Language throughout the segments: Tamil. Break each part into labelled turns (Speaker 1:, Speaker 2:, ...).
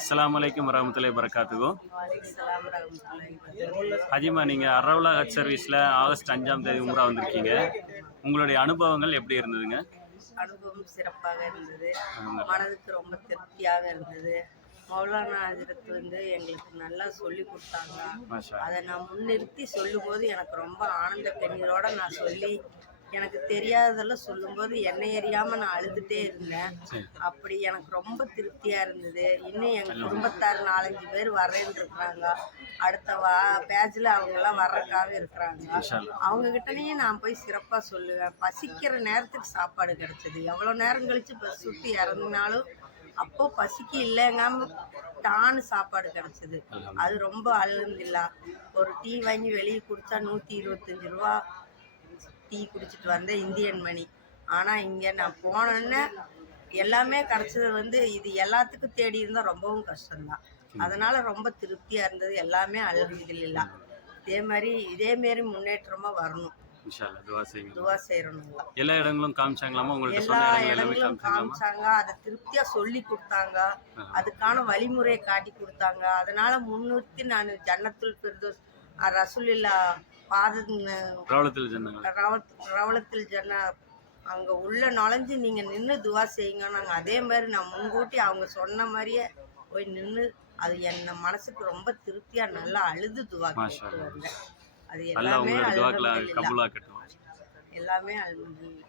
Speaker 1: வரகாத்துக்கும்
Speaker 2: வலைக்கலாம் ரஹமத்துல்லாஹி வபரகாத்துஹு.
Speaker 1: ஹஜிமா நீங்கள் அரவுலா ஹஜ் சர்வீஸில் ஆகஸ்ட் அஞ்சாம் தேதி உம்ரா வந்திருக்கீங்க. உங்களுடைய அனுபவங்கள் எப்படி இருந்ததுங்க?
Speaker 2: அனுபவம் சிறப்பாக இருந்தது. மனதுக்கு ரொம்ப திருப்தியாக இருந்தது. மௌலானா ஹஜரத் வந்து எங்களுக்கு நல்லா சொல்லி கொடுத்தாங்க. அதை நான் முன்னிறுத்தி சொல்லும்போது எனக்கு ரொம்ப ஆனந்த கண்ணீரோட நான் சொல்லி எனக்கு தெரியாததெல்லாம் சொல்லும்போது என்னை எறியாம நான் அழுதுட்டே இருந்தேன். அப்படி எனக்கு ரொம்ப திருப்தியா இருந்தது. இன்னும் எங்க குடும்பத்தார் நாலஞ்சு பேர் வரேன்னு இருக்கிறாங்க அடுத்த வா பேஜ்ல அவங்க எல்லாம் வர்றதுக்காக இருக்கிறாங்க.
Speaker 1: இன்ஷா அல்லாஹ்.
Speaker 2: அவங்க கிட்டலயும் நான் போய் சிறப்பா சொல்லுவேன். பசிக்கிற நேரத்துக்கு சாப்பாடு கிடைச்சது. எவ்வளவு நேரம் கழிச்சு பஸ் சுத்தி இறங்கினாலும் அப்போ பசிக்கு இல்லைங்காம டான்னு சாப்பாடு கிடைச்சது. அது ரொம்ப அழுந்தில்லா ஒரு டீ வாங்கி வெளியே குடிச்சா நூத்தி இருபத்தஞ்சு ரூபா டீ குடிச்சிட்டு வந்தேன் இந்தியன் மணி. ஆனா இங்க நான் போனேன்னு எல்லாமே கிடைச்சது வந்து இது எல்லாத்துக்கும் தேடி இருந்தா ரொம்பவும் கஷ்டம்தான். அதனால ரொம்ப திருப்தியா இருந்தது. எல்லாமே அழுகுதில்லா இதே மாதிரி இதே மாதிரி முன்னேற்றமா வரணும்.
Speaker 1: துவா
Speaker 2: செய்யறவங்க
Speaker 1: எல்லா இடங்களும் காமிச்சாங்களாமா?
Speaker 2: எல்லா இடங்களும் காமிச்சாங்க. அதை திருப்தியா சொல்லி கொடுத்தாங்க. அதுக்கான வழிமுறையை காட்டி கொடுத்தாங்க. அதனால முன்னிறுத்தி நான் ஜன்னத்துல் பிர்தோஸ் ரசூலில்லா
Speaker 1: சொன்னாங்க
Speaker 2: ரவத் ரவளத்தில் ஜன்னா அங்கே உள்ள நுழைஞ்சு நீங்கள் நின்று துவா செய்யுங்க. நாங்கள் அதே மாதிரி நான் முன்கூட்டி அவங்க சொன்ன மாதிரியே போய் நின்று அது என்ன மனசுக்கு ரொம்ப திருப்தியாக நல்லா அழுது துவா கேட்டு. வந்தேன் அது எல்லாமே எல்லாமே அல்ஹம்துலில்லாஹ்.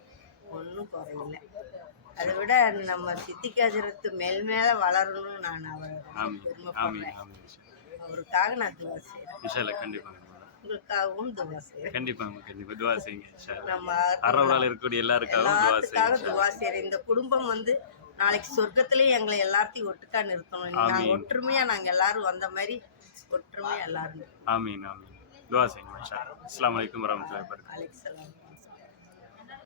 Speaker 2: ஒன்றும் குறையில. அதை விட நம்ம சித்திகாஜரத்து மேல் மேலே வளரணும்னு நான் அவர் பெருமைப்படுறேன். அவருக்காக நான் துவா செய்கிறேன்
Speaker 1: அல்லாஹ் கண்டிப்பாங்க
Speaker 2: உங்களுக்காகவும் துவா
Speaker 1: கண்டிப்பாங்க கண்டிப்பாக துவா செய்யுங்க.
Speaker 2: நம்ம
Speaker 1: அரவுலால இருக்கக்கூடிய எல்லாருக்காகவும் துவா செய்யுங்க
Speaker 2: துவா இந்த குடும்பம் வந்து நாளைக்கு சொர்க்கத்திலேயே எங்களை எல்லாத்தையும் ஒட்டுக்கா நிறுத்தணும். நாங்க
Speaker 1: ஆமீன்.
Speaker 2: ஒற்றுமையா நாங்க எல்லாரும் வந்த மாதிரி ஒற்றுமையா எல்லாரும்
Speaker 1: ஆமீன் ஆமீன். துவா செய்யுங்க அலைக்கும் வரமத்துல்லாஹி வரகாத்துஹு
Speaker 2: அலைக்கு